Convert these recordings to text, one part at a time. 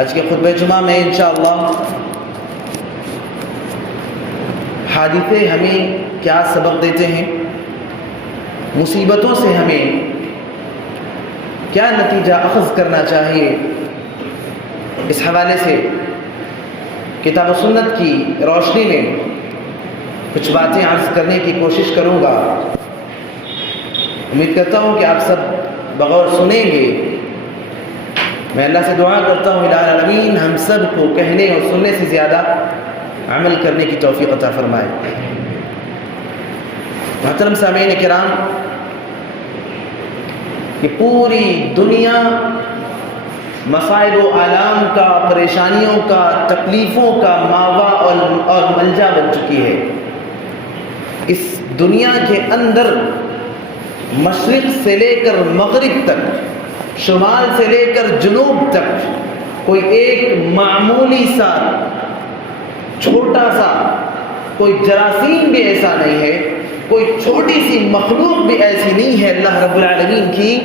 آج کے خطبہ جمعہ میں انشاءاللہ حادثے ہمیں کیا سبق دیتے ہیں، مصیبتوں سے ہمیں کیا نتیجہ اخذ کرنا چاہیے، اس حوالے سے کتاب و سنت کی روشنی میں کچھ باتیں عرض کرنے کی کوشش کروں گا۔ امید کرتا ہوں کہ آپ سب بغور سنیں گے۔ میں اللہ سے دعا کرتا ہوں الہ العالمین ہم سب کو کہنے اور سننے سے زیادہ عمل کرنے کی توفیق عطا فرمائے۔ محترم سامعین کرام، کہ پوری دنیا مصائب و آلام کا، پریشانیوں کا، تکلیفوں کا ماوا اور ملجا بن چکی ہے۔ اس دنیا کے اندر مشرق سے لے کر مغرب تک، شمال سے لے کر جنوب تک، کوئی ایک معمولی سا چھوٹا سا کوئی جراثیم بھی ایسا نہیں ہے، کوئی چھوٹی سی مخلوق بھی ایسی نہیں ہے اللہ رب العالمین کی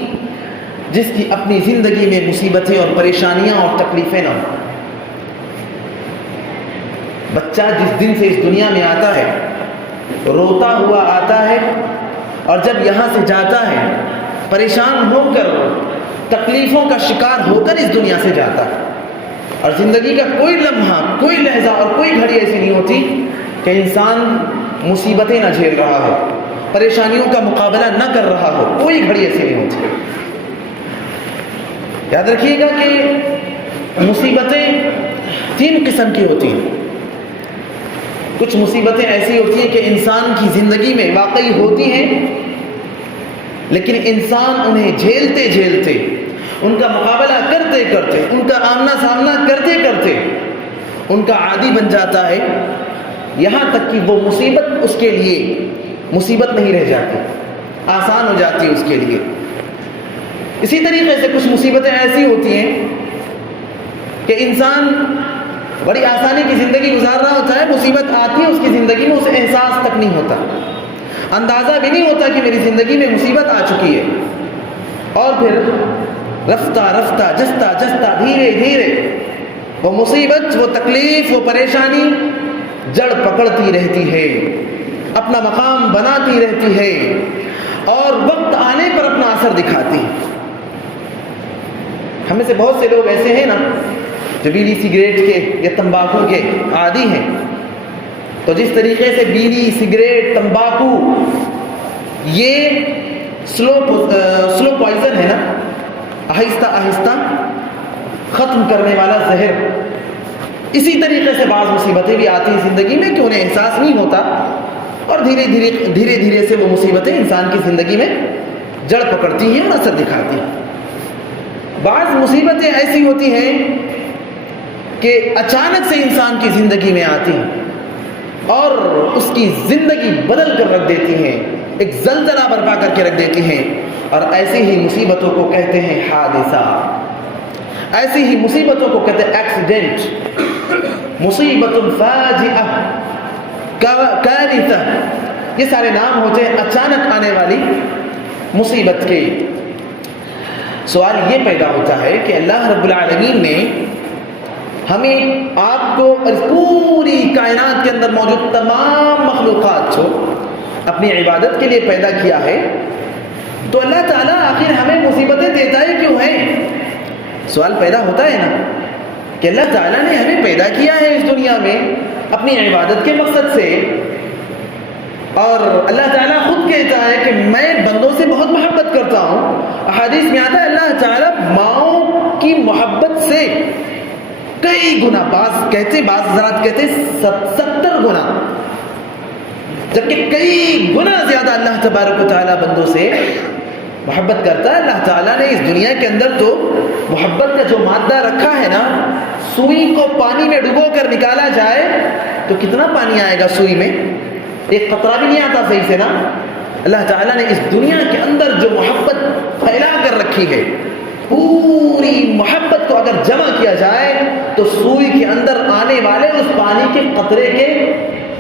جس کی اپنی زندگی میں مصیبتیں اور پریشانیاں اور تکلیفیں نہ ہوں۔ بچہ جس دن سے اس دنیا میں آتا ہے روتا ہوا آتا ہے، اور جب یہاں سے جاتا ہے پریشان ہو کر، تکلیفوں کا شکار ہو کر اس دنیا سے جاتا ہے۔ اور زندگی کا کوئی لمحہ، کوئی لحظہ اور کوئی گھڑی ایسی نہیں ہوتی کہ انسان مصیبتیں نہ جھیل رہا ہو، پریشانیوں کا مقابلہ نہ کر رہا ہو، کوئی گھڑی ایسی نہیں ہوتی۔ یاد رکھیے گا کہ مصیبتیں تین قسم کی ہوتی ہیں۔ کچھ مصیبتیں ایسی ہوتی ہیں کہ انسان کی زندگی میں واقعی ہوتی ہیں، لیکن انسان انہیں جھیلتے جھیلتے، ان کا مقابلہ کرتے کرتے، ان کا آمنا سامنا کرتے کرتے ان کا عادی بن جاتا ہے، یہاں تک کہ وہ مصیبت اس کے لیے مصیبت نہیں رہ جاتی، آسان ہو جاتی ہے اس کے لیے۔ اسی طریقے سے کچھ مصیبتیں ایسی ہوتی ہیں کہ انسان بڑی آسانی کی زندگی گزار رہا ہوتا ہے، مصیبت آتی ہے اس کی زندگی میں، اسے احساس تک نہیں ہوتا، اندازہ بھی نہیں ہوتا کہ میری زندگی میں مصیبت آ چکی ہے، اور پھر رفتہ رفتہ جستا جستا دھیرے دھیرے وہ مصیبت، وہ تکلیف، وہ پریشانی جڑ پکڑتی رہتی ہے، اپنا مقام بناتی رہتی ہے، اور وقت آنے پر اپنا اثر دکھاتی ہے۔ ہم میں سے بہت سے لوگ ایسے ہیں نا جو بیڑی سگریٹ کے یا تمباکو کے عادی ہیں، تو جس طریقے سے بیڑی سگریٹ تمباکو یہ سلو پوائزن ہے نا، آہستہ آہستہ ختم کرنے والا زہر، اسی طریقے سے بعض مصیبتیں بھی آتی ہیں زندگی میں کہ انہیں احساس نہیں ہوتا، اور دھیرے دھیرے سے وہ مصیبتیں انسان کی زندگی میں جڑ پکڑتی ہیں اور اثر دکھاتی ہیں۔ بعض مصیبتیں ایسی ہوتی ہیں کہ اچانک سے انسان کی زندگی میں آتی ہیں اور اس کی زندگی بدل کر رکھ دیتی ہیں، ایک زلزلہ برپا کر کے رکھ دیتی ہیں، اور ایسی ہی مصیبتوں کو کہتے ہیں حادثہ، ایسی ہی مصیبتوں کو کہتے ہیں ایکسیڈنٹ، مصیبت فاجعہ، کارثہ، یہ سارے نام ہوتے ہیں اچانک آنے والی مصیبت کے۔ سوال یہ پیدا ہوتا ہے کہ اللہ رب العالمین نے ہمیں، آپ کو اور پوری کائنات کے اندر موجود تمام مخلوقات کو اپنی عبادت کے لیے پیدا کیا ہے، تو اللہ تعالیٰ آخر ہمیں مصیبتیں دیتا ہے کیوں ہے؟ سوال پیدا ہوتا ہے نا کہ اللہ تعالیٰ نے ہمیں پیدا کیا ہے اس دنیا میں اپنی عبادت کے مقصد سے، اور اللہ تعالیٰ خود کہتا ہے کہ میں بندوں سے بہت محبت کرتا ہوں۔ احادیث میں آتا ہے اللہ تعالیٰ ماؤں کی محبت سے کئی گنا، بعض حضرات کہتے 70 گنا، جبکہ کئی گنا زیادہ اللہ تبارک و تعالیٰ بندوں سے محبت کرتا ہے۔ اللہ تعالیٰ نے اس دنیا کے اندر تو محبت کا جو مادہ رکھا ہے نا، سوئی کو پانی میں ڈبو کر نکالا جائے تو کتنا پانی آئے گا سوئی میں؟ ایک قطرہ بھی نہیں آتا صحیح سے نا۔ اللہ تعالیٰ نے اس دنیا کے اندر جو محبت پھیلا کر رکھی ہے، پوری محبت کو اگر جمع کیا جائے تو سوئی کے اندر آنے والے اس پانی کے قطرے کے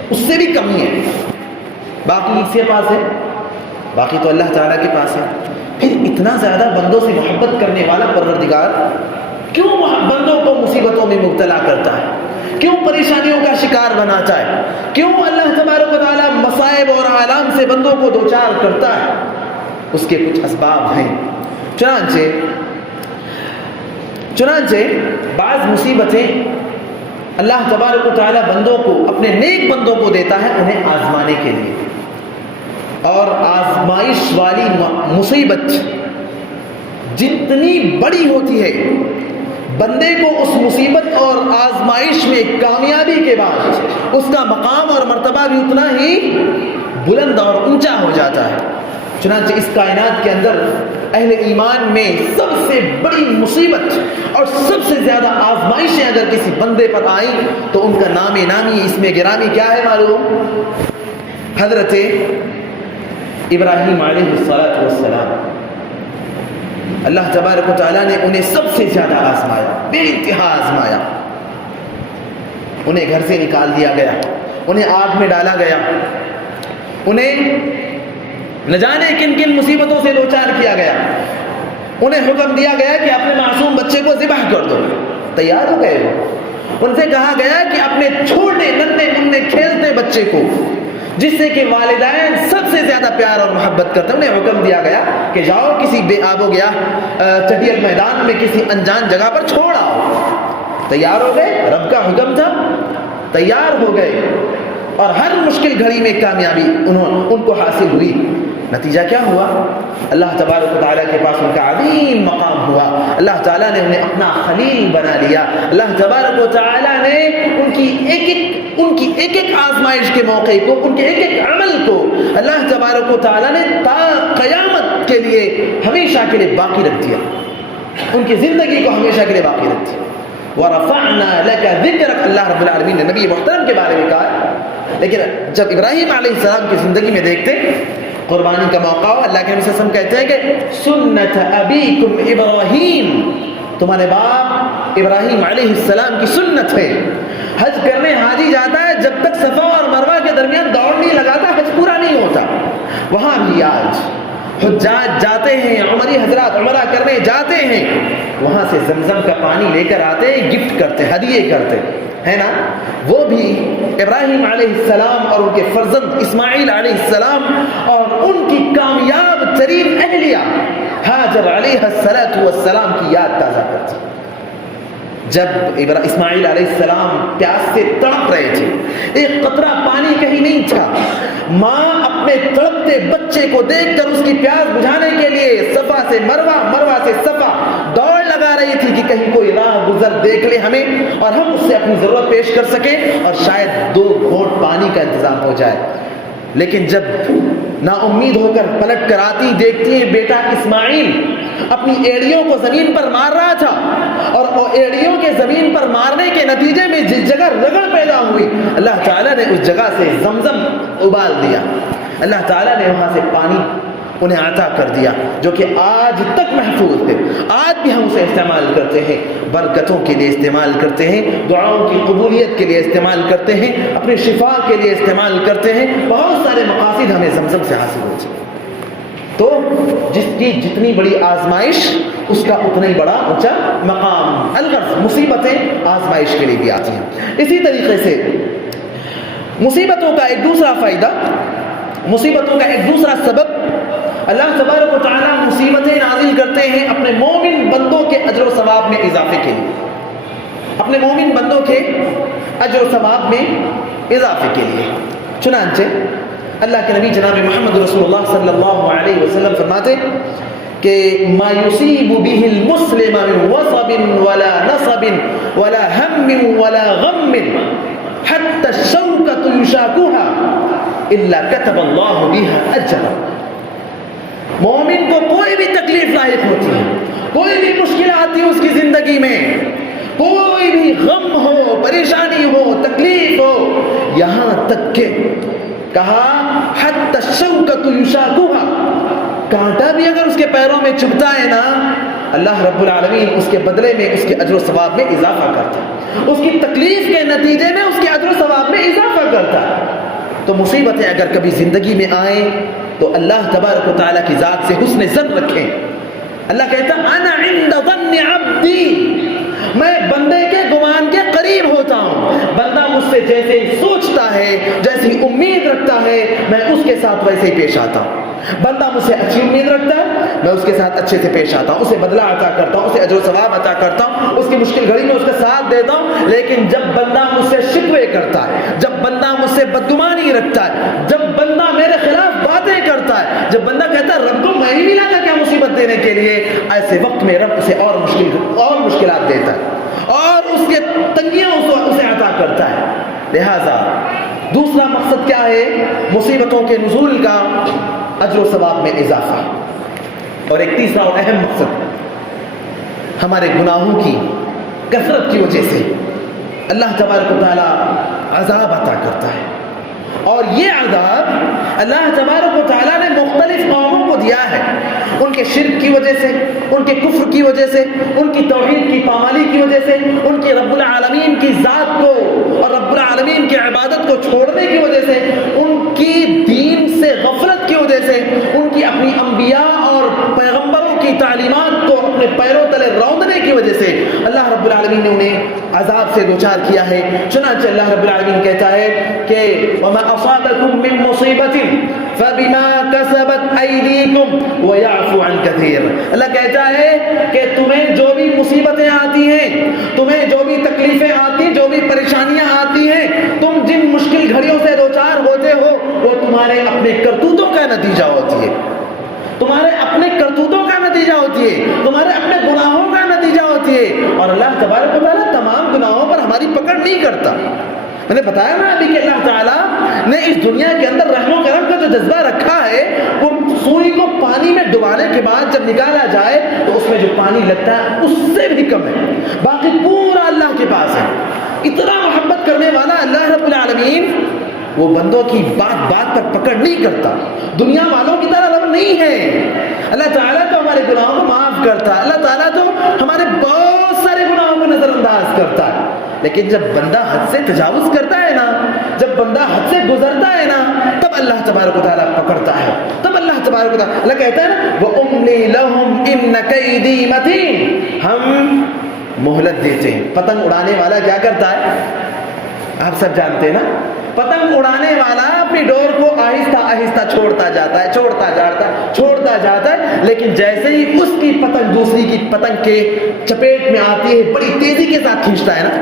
اس سے بھی کمی ہے۔ باقی اس کے پاس ہے، باقی تو اللہ تعالیٰ کے پاس ہے۔ پھر اتنا زیادہ بندوں سے محبت کرنے والا پروردگار کیوں بندوں کو مصیبت میں مبتلا کرتا ہے؟ کیوں پریشانیوں کا شکار بناتا ہے؟ کیوں اللہ تبارک و تعالیٰ مصائب اور آلام سے بندوں کو دوچار کرتا ہے؟ اس کے کچھ اسباب ہیں۔ چنانچہ بعض مصیبتیں اللہ تبارک و تعالیٰ بندوں کو، اپنے نیک بندوں کو دیتا ہے انہیں آزمانے کے لیے، اور آزمائش والی مصیبت جتنی بڑی ہوتی ہے بندے کو اس مصیبت اور آزمائش میں کامیابی کے بعد اس کا مقام اور مرتبہ بھی اتنا ہی بلند اور اونچا ہو جاتا ہے۔ چنانچہ اس کائنات کے اندر اہل ایمان میں سب سے بڑی مصیبت اور سب سے زیادہ آزمائشیں اگر کسی بندے پر آئیں تو ان کا نام نامی، اسم گرامی کیا ہے معلوم؟ حضرت ابراہیم علیہ السلام۔ اللہ تبارک و تعالیٰ نے انہیں سب سے زیادہ آزمایا، بے انتہا آزمایا۔ انہیں گھر سے نکال دیا گیا، انہیں آگ میں ڈالا گیا، انہیں نہ جانے کن کن مصیبتوں سے دوچار کیا گیا، انہیں حکم دیا گیا کہ اپنے معصوم بچے کو ذبح کر دو۔ تیار ہو گئے وہ؟ ان سے کہا گیا کہ اپنے چھوٹے ننھے منھے کھیلتے بچے کو، جس سے کہ والدین سب سے زیادہ پیار اور محبت کرتے ہیں، انہیں حکم دیا گیا کہ جاؤ کسی بے آب و گیا چٹیل میدان میں کسی انجان جگہ پر چھوڑ آؤ۔ تیار ہو گئے، رب کا حکم تھا، تیار ہو گئے، اور ہر مشکل گھڑی میں کامیابی ان کو حاصل ہوئی۔ نتیجہ کیا ہوا؟ اللہ تبارک و تعالیٰ کے پاس ان کا عظیم مقام ہوا، اللہ تعالیٰ نے انہیں اپنا خلیل بنا لیا۔ اللہ تبارک و تعالیٰ نے ان کی ایک ایک آزمائش کے موقع کو، ان کے ایک ایک عمل کو اللہ تبارک و تعالیٰ نے تا قیامت کے لیے ہمیشہ کے لیے باقی رکھ دیا، ان کی زندگی کو ہمیشہ کے لیے باقی رکھ دیا۔ وَرَفَعْنَا لَكَ ذِكْرَكَ، اللہ رب العالمین نے نبی محترم کے بارے میں کہا۔ لیکن جب ابراہیم علیہ السلام کی زندگی میں دیکھتے قربانی کا موقع ہو، اللہ کے نبی صلی اللہ علیہ وسلم کہتے ہیں کہ سنت ابیکم ابراہیم، تمہارے باپ ابراہیم علیہ السلام کی سنت ہے۔ حج کرنے حاجی جاتا ہے، جب تک صفا اور مروہ کے درمیان دوڑ نہیں لگاتا حج پورا نہیں ہوتا۔ وہاں بھی آج حجاج جاتے ہیں، عمری حضرات عمرہ کرنے جاتے ہیں، وہاں سے زمزم کا پانی لے کر آتے ہیں، گفٹ کرتے، ہدیے کرتے ہے نا۔ وہ بھی ابراہیم علیہ السلام اور ان کے فرزند اسماعیل علیہ السلام اور ان کی کامیاب ترین اہلیہ ہاجر علیہ السلام کی یاد تازہ کرتی۔ جب اسماعیل علیہ السلام پیاس سے تڑپ رہے تھے، ایک قطرہ پانی کہیں نہیں تھا، ماں اپنے تڑپتے بچے کو دیکھ کر اس کی پیاس بجھانے کے لیے صفا سے مروہ، مروہ سے صفا دوڑ لگا رہی تھی کہ کہیں کوئی راہ گزر دیکھ لے ہمیں اور ہم اس سے اپنی ضرورت پیش کر سکیں اور شاید 2 گھونٹ پانی کا انتظام ہو جائے۔ لیکن جب نا امید ہو کر پلٹ کر آتی، دیکھتی ہیں بیٹا اسماعیل اپنی ایڑیوں کو زمین پر مار رہا تھا، اور ایڑیوں کے زمین پر مارنے کے نتیجے میں جس جگہ رگڑ پیدا ہوئی، اللہ تعالیٰ نے اس جگہ سے زمزم ابال دیا، اللہ تعالیٰ نے وہاں سے پانی انہیں عطا کر دیا، جو کہ آج تک محفوظ ہے۔ آج بھی ہم اسے استعمال کرتے ہیں، برکتوں کے لیے استعمال کرتے ہیں، دعاؤں کی قبولیت کے لیے استعمال کرتے ہیں، اپنی شفا کے لیے استعمال کرتے ہیں، بہت سارے مقاصد ہمیں زمزم سے حاصل ہوتے ہیں۔ تو جس کی جتنی بڑی آزمائش اس کا اتنا ہی بڑا اونچا مقام۔ الغرض مصیبتیں آزمائش کے لیے بھی آتی ہیں۔ اسی طریقے سے مصیبتوں کا ایک دوسرا فائدہ، مصیبتوں کا ایک دوسرا سبب، اللہ تبارک و تعالیٰ مصیبتیں نازل کرتے ہیں اپنے مومن بندوں کے اجر و ثواب میں اضافے کے لیے، اپنے مومن بندوں کے اجر و ثواب میں اضافے کے لیے۔ چنانچہ اللہ کے نبی جناب محمد رسول اللہ صلی اللہ علیہ وسلم فرماتے کہ ما یصیب به المسلم من وصب ولا نصب ولا هم ولا غم حتى الشوكة يشاكها الا كتب الله بها اجرا۔ مومن کو کوئی بھی تکلیف لاحق ہوتی ہے، کوئی بھی مشکل آتی ہے اس کی زندگی میں، کوئی بھی غم ہو، پریشانی ہو، تکلیف ہو، یہاں تک کہ کہا حتی الشوکۃ یشاکوہا، کانٹا بھی اگر اس کے پیروں میں چبھتا ہے نا، اللہ رب العالمین اس کے بدلے میں اس کے اجر و ثواب میں اضافہ کرتا ہے، اس کی تکلیف کے نتیجے میں اس کے اجر و ثواب میں اضافہ کرتا ہے۔ تو مصیبتیں اگر کبھی زندگی میں آئیں تو اللہ تبارک و تعالیٰ کی ذات سے حسن ظن رکھیں۔ اللہ کہتا ہے انا عند ظن عبدی، میں بندے کے گمان سے جیسے سوچتا ہے, جیسی امید رکھتا ہے, میں اس کے ساتھ ویسے ہی پیش آتا ہوں. بندہ مجھ سے اچھی امید رکھتا ہے, میں اس کے ساتھ اچھے سے پیش آتا ہوں, اسے بدلہ عطا کرتا ہوں, اسے اجر و ثواب عطا کرتا ہوں, اس کی مشکل گھڑی میں اس کا ساتھ دیتا ہوں. لیکن جب بندہ مجھ سے شکوے کرتا ہے, جب بندہ مجھ سے بدگمانی رکھتا ہے, جب بندہ میرے خلاف باتیں کرتا ہے, جب بندہ کہتا ہے رب کو میں ہی ملا تھا کیا مصیبت دینے کے لیے, ایسے وقت میں رب اسے اور مشکلات دیتا ہے اور اس کے تنگیاں اسے عطا کرتا ہے. لہذا دوسرا مقصد کیا ہے مصیبتوں کے نزول کا؟ اجر و ثواب میں اضافہ. اور ایک تیسرا اور اہم مقصد, ہمارے گناہوں کی کثرت کی وجہ سے اللہ تبارک و تعالی عذاب عطا کرتا ہے, اور یہ عذاب اللہ تبارک و تعالیٰ نے مختلف قوموں کو دیا ہے, ان کے شرک کی وجہ سے, ان کے کفر کی وجہ سے, ان کی توحید کی پامالی کی وجہ سے, ان کی رب العالمین کی ذات کو اور رب العالمین کی عبادت کو چھوڑنے کی وجہ سے, ان کی دین سے غفلت کی وجہ سے, ان کی اپنی انبیاء اور پیغمبروں کی تعلیمات کو اپنے پیروں تلے روندنے کی وجہ سے اللہ رب العالمین نے انہیں عذاب سے دوچار کیا ہے. چنانچہ اللہ رب العالمین کہتا ہے کہ وَمَا أَصَابَكُم مِّن مُّصِيبَةٍ فَبِمَا كَسَبَتْ أَيْدِيكُمْ وَيَعْفُو عَن كَثِيرٍ. اللہ کہتا ہے کہ تمہیں جو بھی مصیبتیں آتی ہیں, تمہیں جو بھی تکلیفیں آتی ہیں, جو بھی پریشانیاں آتی ہیں, تم جن مشکل گھڑیوں سے دوچار ہوتے ہو وہ تمہارے اپنے کرتوتوں کا نتیجہ ہوتی ہے, تمہارے اپنے کرتوتوں کا نتیجہ ہوتی ہے, تمہارے اپنے گناہوں کا نتیجہ ہوتی ہے. اور اللہ تبارک و تعالیٰ تمام گناہوں پر ہماری پکڑ نہیں کرتا. میں نے بتایا نا ابھی کہ اللہ تعالیٰ نے اس دنیا کے اندر رحم و کرم کا جو جذبہ رکھا ہے, وہ سوئی کو پانی میں ڈبانے کے بعد جب نکالا جائے تو اس میں جو پانی لگتا ہے اس سے بھی کم ہے, باقی پورا اللہ کے پاس ہے. اتنا محبت کرنے والا اللہ رب العالمین وہ بندوں کی بات پر پکڑ نہیں کرتا, دنیا والوں کی طرح رب نہیں ہے. اللہ تعالیٰ تو ہمارے گناہوں کو معاف کرتا ہے, اللہ تعالیٰ تو ہمارے بہت سارے گناہوں کو نظر انداز کرتا ہے. لیکن جب بندہ حد سے تجاوز کرتا ہے نا, جب بندہ حد سے گزرتا ہے نا, تب اللہ تبارک و تعالیٰ پکڑتا ہے, تب اللہ تبارک و تعالیٰ, اللہ کہتا ہے نا وَأُمْلِي لَهُمْ إِنَّ كَيْدِي مَتِينٌ, ہم مہلت دیتے ہیں. پتنگ اڑانے والا کیا کرتا ہے, آپ سب جانتے ہیں نا, پتنگ اڑانے والا اپنی ڈور کو آہستہ آہستہ چھوڑتا جاتا ہے, لیکن جیسے ہی اس کی پتنگ دوسری کی پتنگ کے چپیٹ میں آتی ہے بڑی تیزی کے ساتھ کھینچتا ہے نا.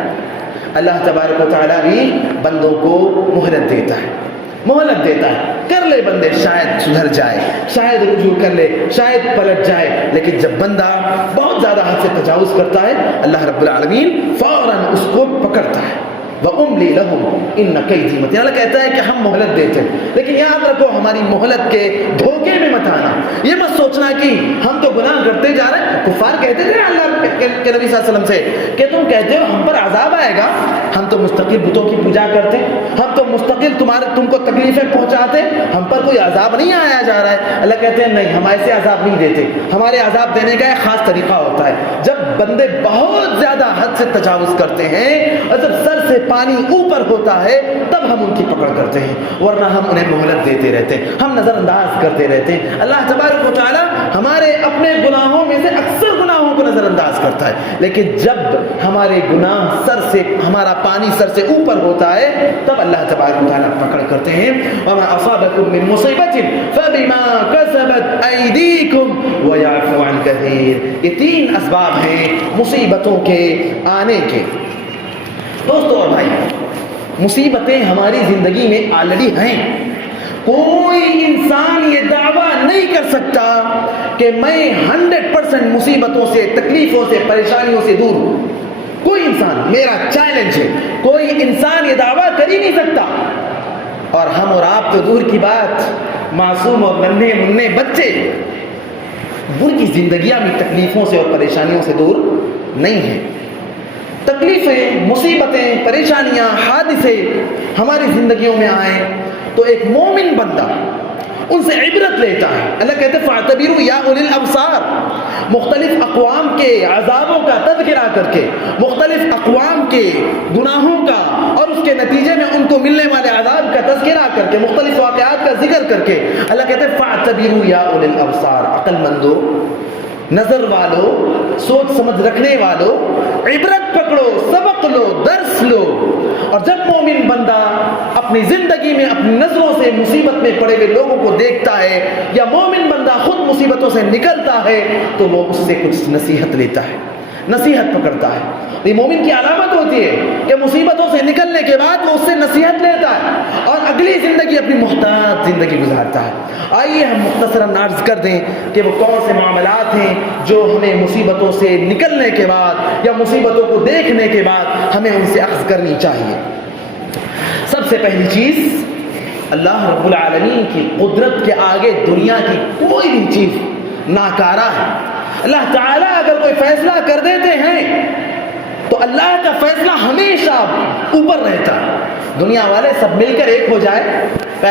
اللہ تبارک و تعالیٰ بھی بندوں کو مہلت دیتا ہے, کر لے بندے, شاید سدھر جائے, شاید رجوع کر لے, شاید پلٹ جائے. لیکن جب بندہ بہت زیادہ حد سے تجاوز کرتا ہے, اللہ رب العالمین فوراً اس کو پکڑتا ہے. وَأُمْلِي لَهُمْ إِنَّ كَيْدِي مَتِينٌ. اللہ کہتا ہے کہ ہم مہلت دیتے ہیں, لیکن یاد رکھو ہماری مہلت کے دھوکے میں مت آنا. یہ مت سوچنا کہ ہم تو گناہ کرتے جا رہے ہیں. کفار کہتے تھے اللہ کے نبی صلی اللہ علیہ وسلم سے کہ تم کہتے ہو ہم پر عذاب آئے گا, ہم تو مستقل بتوں کی پوجا کرتے, ہم تو مستقل تم کو تکلیفیں پہنچاتے, ہم پر کوئی عذاب نہیں آیا جا رہا ہے. اللہ کہتے ہیں نہیں, ہم ایسے عذاب نہیں دیتے, ہمارے عذاب دینے کا ایک خاص طریقہ ہوتا ہے. جب بندے بہت زیادہ حد سے تجاوز کرتے ہیں اور جب سر سے پانی اوپر ہوتا ہے تب ہم ان کی پکڑ کرتے ہیں, ورنہ ہم انہیں مہلت دیتے رہتے ہیں, ہم نظر انداز کرتے رہتے ہیں. اللہ تبارک و تعالی ہمارے اپنے گناہوں میں سے اکثر گناہوں کو نظر انداز کرتا ہے, لیکن جب ہمارے گناہ ہمارا پانی سر سے اوپر ہوتا ہے تب اللہ تبارک و تعالی پکڑ کرتے ہیں. وما اصابکم من مصیبت فبما کسبت ایدیکم ویعفو عن کثیر. یہ تین اسباب ہیں مصیبتوں کے آنے کے. دوستو اور بھائی, مصیبتیں ہماری زندگی میں آلریڈی ہیں. کوئی انسان یہ دعویٰ نہیں کر سکتا کہ میں 100% مصیبتوں سے, تکلیفوں سے, پریشانیوں سے دور ہوں. کوئی انسان, میرا چیلنج ہے, کوئی انسان یہ دعویٰ کر ہی نہیں سکتا. اور ہم اور آپ تو دور کی بات, معصوم اور ننھے منھے بچے ان کی زندگیاں بھی تکلیفوں سے اور پریشانیوں سے دور نہیں ہیں. تکلیفیں, مصیبتیں, پریشانیاں, حادثے ہماری زندگیوں میں آئیں تو ایک مومن بندہ ان سے عبرت لیتا ہے. اللہ کہتے ہیں فَاعْتَبِرُوا يَا أُولِي الْأَبْصَارِ. مختلف اقوام کے عذابوں کا تذکرہ کر کے, مختلف اقوام کے گناہوں کا اور اس کے نتیجے میں ان کو ملنے والے عذاب کا تذکرہ کر کے, مختلف واقعات کا ذکر کر کے اللہ کہتے ہیں فَاعْتَبِرُوا يَا أُولِي الْأَبْصَارِ. عقل مندو, نظر والوں، سوچ سمجھ رکھنے والوں، عبرت پکڑو، سبق لو، درس لو. اور جب مومن بندہ اپنی زندگی میں اپنی نظروں سے مصیبت میں پڑے ہوئے لوگوں کو دیکھتا ہے یا مومن بندہ خود مصیبتوں سے نکلتا ہے تو وہ اس سے کچھ نصیحت لیتا ہے، نصیحت پکڑتا ہے. یہ مومن کی علامت ہوتی ہے کہ مصیبتوں سے نکلنے کے بعد وہ اس سے نصیحت لیتا ہے اور اگلی زندگی اپنی محتاط زندگی گزارتا ہے. آئیے ہم مختصراً عرض کر دیں کہ وہ کون سے معاملات ہیں جو ہمیں مصیبتوں سے نکلنے کے بعد یا مصیبتوں کو دیکھنے کے بعد ہمیں ان سے اخذ کرنی چاہیے. سب سے پہلی چیز، اللہ رب العالمین کی قدرت کے آگے دنیا کی کوئی بھی چیز ناکارہ ہے. اللہ تعالیٰ اگر کوئی فیصلہ کر دیتے ہیں تو اللہ کا فیصلہ ہمیشہ اوپر رہتا ہے. دنیا والے سب مل کر ایک ہو جائے.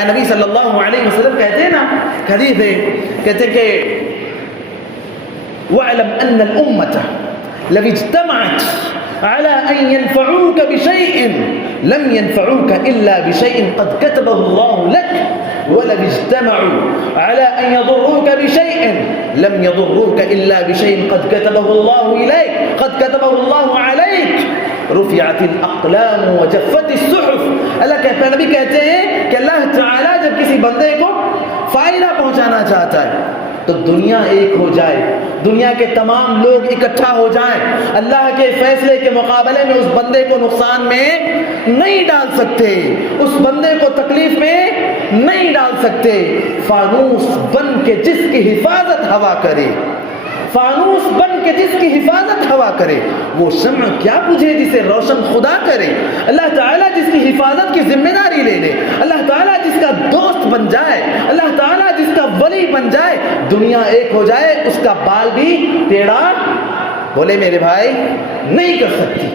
نبی صلی اللہ علیہ وسلم کہتے ہیں نا، حدیث ہے، کہتے کہ وَاعْلَمْ أَنَّ الْأُمَّةَ لَوِ اجْتَمَعَتْ عَلَىٰ أَن يَنْفَعُوكَ بِشَيْءٍ لَمْ يَنْفَعُوكَ إِلَّا بِشَيْءٍ قَدْ كَتَبَهُ اللَّهُ لَكَ وَلَوِ اجْتَمَعُوا عَلَىٰ أَن يَضُرُّوكَ بِشَيْءٍ لَمْ يَضُرُّوكَ إِلَّا بِشَيْءٍ قَدْ كَتَبَهُ اللَّهُ إِلَيْكَ قَدْ كَتَبَهُ اللَّهُ عَلَيْكَ رفعت الاقلام وجفت الصحف. اللہ کہتا ہے، نبی کہتے ہیں کہ اللہ تعالیٰ جب کسی بندے کو فائدہ پہنچانا چاہتا ہے تو دنیا ایک ہو جائے، دنیا کے تمام لوگ اکٹھا ہو جائیں، اللہ کے فیصلے کے مقابلے میں اس بندے کو نقصان میں نہیں ڈال سکتے، اس بندے کو تکلیف میں نہیں ڈال سکتے. فانوس بن کے جس کی حفاظت ہوا کرے، فانوس بن کے جس کی حفاظت ہوا کرے، وہ شمع کیا بجھے جسے روشن خدا کرے. اللہ تعالیٰ جس کی حفاظت کی ذمہ داری لے لے، اللہ تعالیٰ جس کا دوست بن جائے، اللہ تعالیٰ جس کا ولی بن جائے، دنیا ایک ہو جائے، اس کا بال بھی ٹیڑھا، بولے میرے بھائی، نہیں کر سکتی.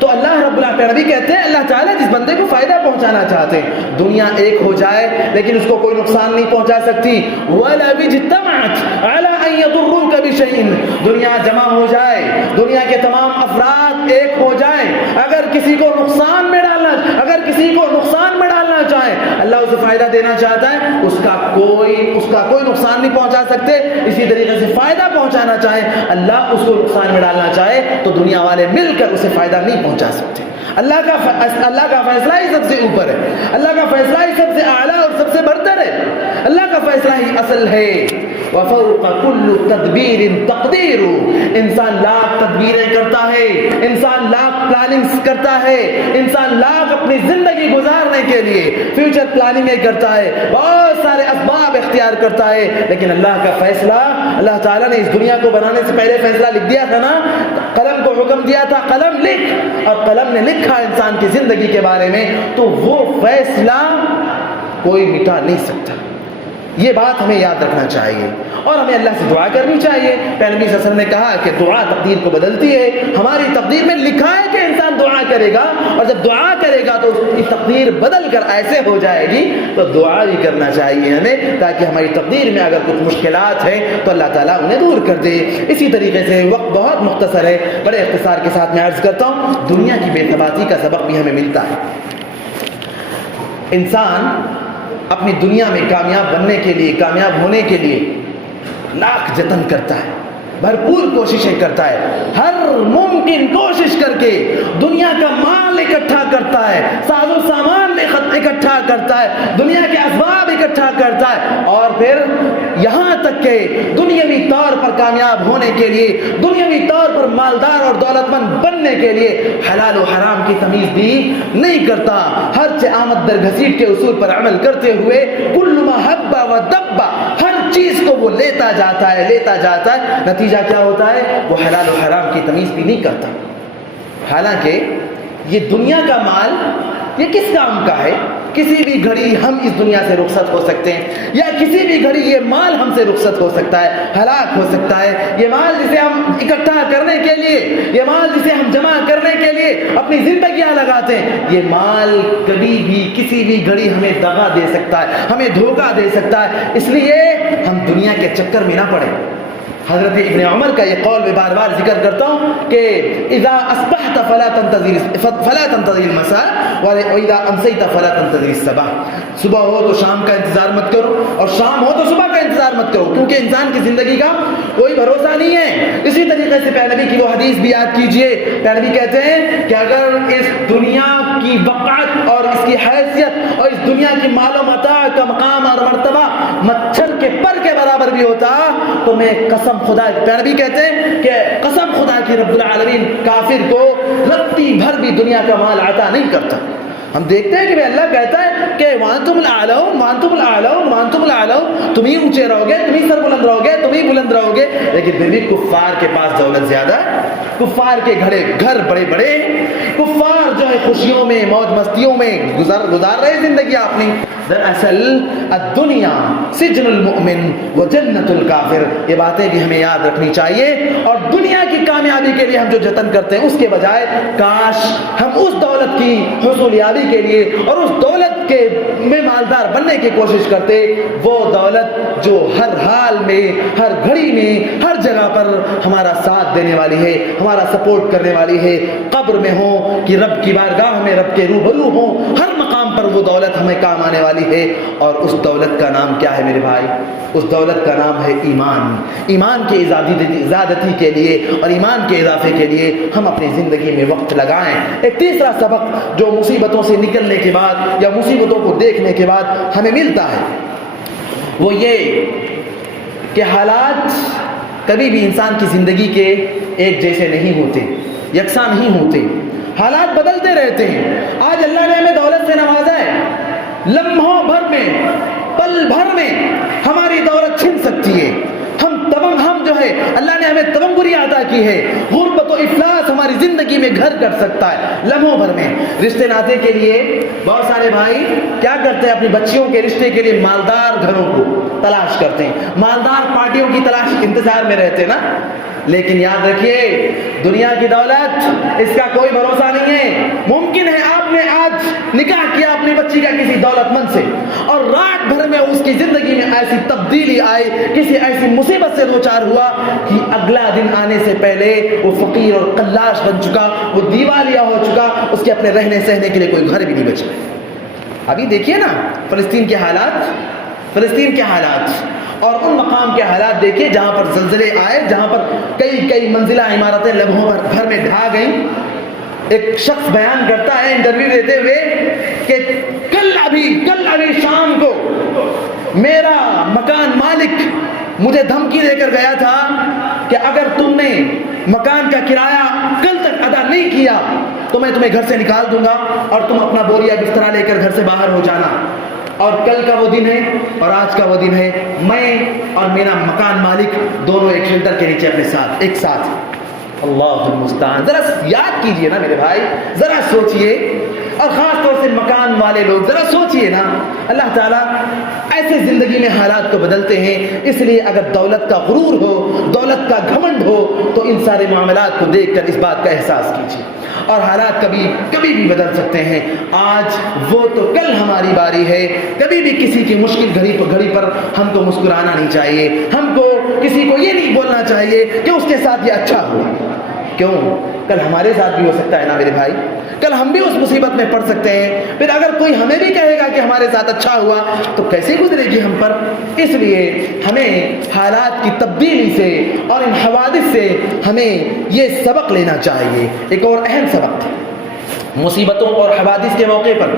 تو اللہ رب العالمین نبی کہتے ہیں اللہ تعالیٰ جس بندے کو فائدہ پہنچانا چاہتے ہیں، دنیا ایک ہو جائے لیکن اس کو کوئی نقصان نہیں پہنچا سکتی. وَلَوِ اجْتَمَعَتْ عَلَىٰ أَن يَضُرُّوكَ بِشَيْءٍ، دنیا جمع ہو جائے، دنیا کے تمام افراد ایک ہو جائیں، اگر کسی کو نقصان میں ڈالنا چاہیں، اللہ اسے فائدہ دینا چاہتا ہے، اس کا کوئی نقصان نہیں پہنچا سکتے. اسی طریقے سے فائدہ پہنچانا چاہے، اللہ اس کو نقصان میں ڈالنا چاہے تو دنیا والے مل کر اسے فائدہ نہیں پہنچا سکتے. اللہ کا فیصلہ ہی سب سے اوپر ہے، اللہ کا فیصلہ ہی سب سے اعلیٰ اور سب سے برتر ہے، اللہ کا فیصلہ ہی اصل ہے. وَفَوْقَ كُلُّ تَدْبِيرٍ تَقْدِيرُ، انسان لاکھ تدبیریں کرتا ہے، انسان لاکھ پلاننگز کرتا ہے، انسان لاکھ اپنی زندگی گزارنے کے لیے فیوچر پلاننگ کرتا ہے، بہت سارے اسباب اختیار کرتا ہے، لیکن اللہ کا فیصلہ، اللہ تعالیٰ نے اس دنیا کو بنانے سے پہلے فیصلہ لکھ دیا تھا نا، قلم کو حکم دیا تھا قلم لکھ، اور قلم نے لکھا انسان کی زندگی کے بارے میں، تو وہ فیصلہ کوئی مٹا نہیں سکتا. یہ بات ہمیں یاد رکھنا چاہیے اور ہمیں اللہ سے دعا کرنی چاہیے. نبی صلی اللہ علیہ وسلم نے کہا کہ دعا تقدیر کو بدلتی ہے. ہماری تقدیر میں لکھا ہے کہ انسان دعا کرے گا، اور جب دعا کرے گا تو اس کی تقدیر بدل کر ایسے ہو جائے گی. تو دعا بھی کرنا چاہیے ہمیں، تاکہ ہماری تقدیر میں اگر کچھ مشکلات ہیں تو اللہ تعالیٰ انہیں دور کر دے. اسی طریقے سے وقت بہت مختصر ہے، بڑے اختصار کے ساتھ میں عرض کرتا ہوں، دنیا کی بے ثباتی کا سبق بھی ہمیں ملتا ہے. انسان اپنی دنیا میں کامیاب بننے کے لیے، کامیاب ہونے کے لیے لاکھ جتن کرتا ہے، بھرپور کوششیں کرتا ہے، ہر ممکن کوشش کر کے دنیا کا مال اکٹھا کرتا ہے، ساز و سامان اکٹھا کرتا ہے، دنیا کے اسباب اکٹھا کرتا ہے، اور پھر یہاں تک کہ دنیاوی طور پر کامیاب ہونے کے لیے، دنیاوی طور پر مالدار اور دولت مند بننے کے لیے حلال و حرام کی تمیز بھی نہیں کرتا. ہر آمد در گھسیٹ کے اصول پر عمل کرتے ہوئے کل ما حب و دب، ہر چیز کو وہ لیتا جاتا ہے. نتیجہ کیا ہوتا ہے؟ وہ حلال و حرام کی تمیز بھی نہیں کرتا. حالانکہ یہ دنیا کا مال یہ کس کام کا ہے؟ کسی بھی گھڑی ہم اس دنیا سے رخصت ہو سکتے ہیں، یا کسی بھی گھڑی یہ مال ہم سے رخصت ہو سکتا ہے، ہلاک ہو سکتا ہے. یہ مال جسے ہم اکٹھا کرنے کے لیے، یہ مال جسے ہم جمع کرنے کے لیے اپنی زندگیاں لگاتے ہیں، یہ مال کبھی بھی کسی بھی گھڑی ہمیں دغا دے سکتا ہے، ہمیں دھوکہ دے سکتا ہے. اس لیے ہم دنیا کے چکر میں نہ پڑیں. حضرت ابن عمر کا یہ قول میں بار بار ذکر کرتا ہوں کہ اذا اصبحت فلا تنتظر المساء واذا امسيت فلا تنتظر الصباح. صبح ہو تو شام کا انتظار مت کرو اور شام ہو تو صبح کا انتظار مت کرو, کیونکہ انسان کی زندگی کا کوئی بھروسہ نہیں ہے. اسی طریقے سے پیارے نبی کی وہ حدیث بھی یاد کیجئے. پیارے نبی کہتے ہیں کہ اگر اس دنیا کی وقعت اور اس کی حیثیت اور اس دنیا کی مال و متاع کا مقام اور مرتبہ مچھر کے پر کے برابر بھی ہوتا تو میں قسم خدا, پیارے نبی کہتے ہیں کہ قسم خدا کی رب العالمین کافر کو رتی بھر بھی دنیا کا مال عطا نہیں کرتا. ہم دیکھتے ہیں کہ اللہ کہتا ہے کہ وانتم الاعلون وانتم الاعلون وانتم الاعلون, تم ہی اونچے رہو گے, تم ہی سر بلند رہو گے, تم ہی بلند رہو گے. لیکن پھر بھی کفار کے پاس دولت زیادہ ہے, کفار کے گھر بڑے بڑے ہیں, کفار جو ہے خوشیوں میں موج مستیوں میں گزار رہے زندگی اپنی. دراصل الدنیا سجن المؤمن و جنت الکافر. یہ باتیں بھی ہمیں یاد رکھنی چاہیے. اور دنیا کی کامیابی کے لیے ہم جو جتن کرتے ہیں اس کے بجائے کاش ہم اس دولت کی حصولیابی کے لیے اور اس دولت کے میں مالدار بننے کی کوشش کرتے, وہ دولت جو ہر حال میں, ہر گھڑی میں, ہر جگہ پر ہمارا ساتھ دینے والی ہے, ہمارا سپورٹ کرنے والی ہے. قبر میں ہو کہ رب کی بارگاہ میں رب کے روبرو ہو, ہر مقام پر وہ دولت ہمیں کام آنے والی ہے. اور اس دولت کا نام کیا ہے میرے بھائی؟ اس دولت کا نام ہے ایمان. ایمان کی زیادتی کے لیے اور ایمان کے اضافے کے لیے ہم اپنی زندگی میں وقت لگائیں. ایک تیسرا سبق جو مصیبتوں سے نکلنے کے بعد یا مصیبتوں کو دیکھنے کے بعد ہمیں ملتا ہے وہ یہ کہ حالات کبھی بھی انسان کی زندگی کے ایک جیسے نہیں ہوتے, یکساں نہیں ہوتے. حالات بدلتے رہتے ہیں. آج اللہ نے ہمیں دولت سے نوازا ہے, لمحوں بھر میں, پل بھر میں ہماری دولت چھن سکتی ہے. ہم جو ہے اللہ نے ہمیں تبنگری عطا کی ہے. غربت و افلاس ہماری زندگی میں گھر کر سکتا ہے لمحوں بھر میں. رشتے ناطے کے لیے بہت سارے بھائی کیا کرتے ہیں, اپنی بچیوں کے رشتے کے لیے مالدار گھروں کو تلاش کرتے ہیں, مالدار پارٹیوں کی تلاش انتظار میں رہتے ہیں نا. لیکن یاد رکھیے دنیا کی دولت اس کا کوئی بھروسہ نہیں ہے. ممکن ہے آپ نے آج نکاح کیا اپنی بچی کا کسی دولت مند سے اور رات بھر میں اس کی زندگی میں ایسی تبدیلی آئی, کسی ایسی مصیبت سے دوچار ہوا کہ اگلا دن آنے سے پہلے وہ فقیر اور قلاش بن چکا, وہ دیوالیہ ہو چکا, اس کے اپنے رہنے سہنے کے لیے کوئی گھر بھی نہیں بچا. ابھی دیکھیے نا فلسطین کے حالات اور ان مقام کے حالات دیکھیے جہاں پر زلزلے آئے, جہاں پر کئی منزلہ عمارتیں لمحوں بھر میں ڈھا گئیں. ایک شخص بیان کرتا ہے انٹرویو دیتے ہوئے کہ کل ابھی شام کو میرا مکان مالک مجھے دھمکی دے کر گیا تھا کہ اگر تم نے مکان کا کرایہ کل تک ادا نہیں کیا تو میں تمہیں گھر سے نکال دوں گا اور تم اپنا بوریا بسترا لے کر گھر سے باہر ہو جانا. اور کل کا وہ دن ہے اور آج کا وہ دن ہے, میں اور میرا مکان مالک دونوں ایک شیلٹر کے نیچے اپنے ساتھ ایک ساتھ. اللہ المستعان. ذرا یاد کیجئے نا میرے بھائی, ذرا سوچئے, اور خاص طور سے مکان والے لوگ ذرا سوچئے نا. اللہ تعالیٰ ایسے زندگی میں حالات کو بدلتے ہیں. اس لیے اگر دولت کا غرور ہو, دولت کا گھمنڈ ہو تو ان سارے معاملات کو دیکھ کر اس بات کا احساس کیجئے. اور حالات کبھی بھی بدل سکتے ہیں. آج وہ تو کل ہماری باری ہے. کبھی بھی کسی کی مشکل گھڑی پر ہم کو مسکرانا نہیں چاہیے. ہم کو کسی کو یہ نہیں بولنا چاہیے کہ اس کے ساتھ یہ اچھا ہوا. کیوں؟ کل ہمارے ساتھ بھی ہو سکتا ہے نا میرے بھائی. کل ہم بھی اس مصیبت میں پڑ سکتے ہیں. پھر اگر کوئی ہمیں بھی کہے گا کہ ہمارے ساتھ اچھا ہوا تو کیسے گزرے گی ہم پر. اس لیے ہمیں حالات کی تبدیلی سے اور ان حوادث سے ہمیں یہ سبق لینا چاہیے. ایک اور اہم سبق, مصیبتوں اور حوادث کے موقع پر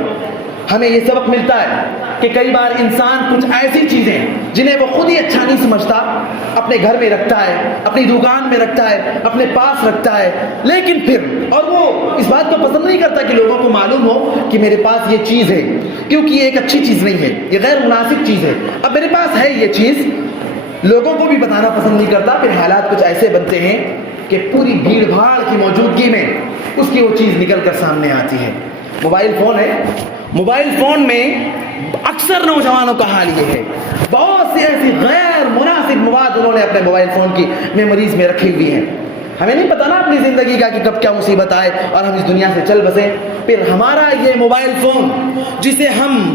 ہمیں یہ سبق ملتا ہے کہ کئی بار انسان کچھ ایسی چیزیں جنہیں وہ خود ہی اچھا نہیں سمجھتا اپنے گھر میں رکھتا ہے, اپنی دکان میں رکھتا ہے, اپنے پاس رکھتا ہے, لیکن پھر اور وہ اس بات کو پسند نہیں کرتا کہ لوگوں کو معلوم ہو کہ میرے پاس یہ چیز ہے, کیونکہ یہ ایک اچھی چیز نہیں ہے, یہ غیر مناسب چیز ہے. اب میرے پاس ہے یہ چیز, لوگوں کو بھی بتانا پسند نہیں کرتا. پھر حالات کچھ ایسے بنتے ہیں کہ پوری بھیڑ بھاڑ کی موجودگی میں اس کی وہ چیز نکل کر سامنے آتی ہے. موبائل فون ہے, موبائل فون میں اکثر نوجوانوں کا حال یہ ہے, بہت سی ایسی غیر مناسب مواد انہوں نے اپنے موبائل فون کی میموریز میں رکھی ہوئی ہیں. ہمیں نہیں پتا نا اپنی زندگی کا کہ کب کیا مصیبت آئے اور ہم اس دنیا سے چل بسیں. پھر ہمارا یہ موبائل فون جسے ہم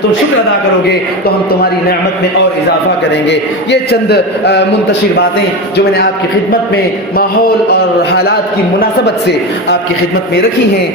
تم شکر ادا کرو گے تو ہم تمہاری نعمت میں اور اضافہ کریں گے۔ یہ چند منتشر باتیں جو میں نے آپ کی خدمت میں ماحول اور حالات کی مناسبت سے آپ کی خدمت میں رکھی ہیں۔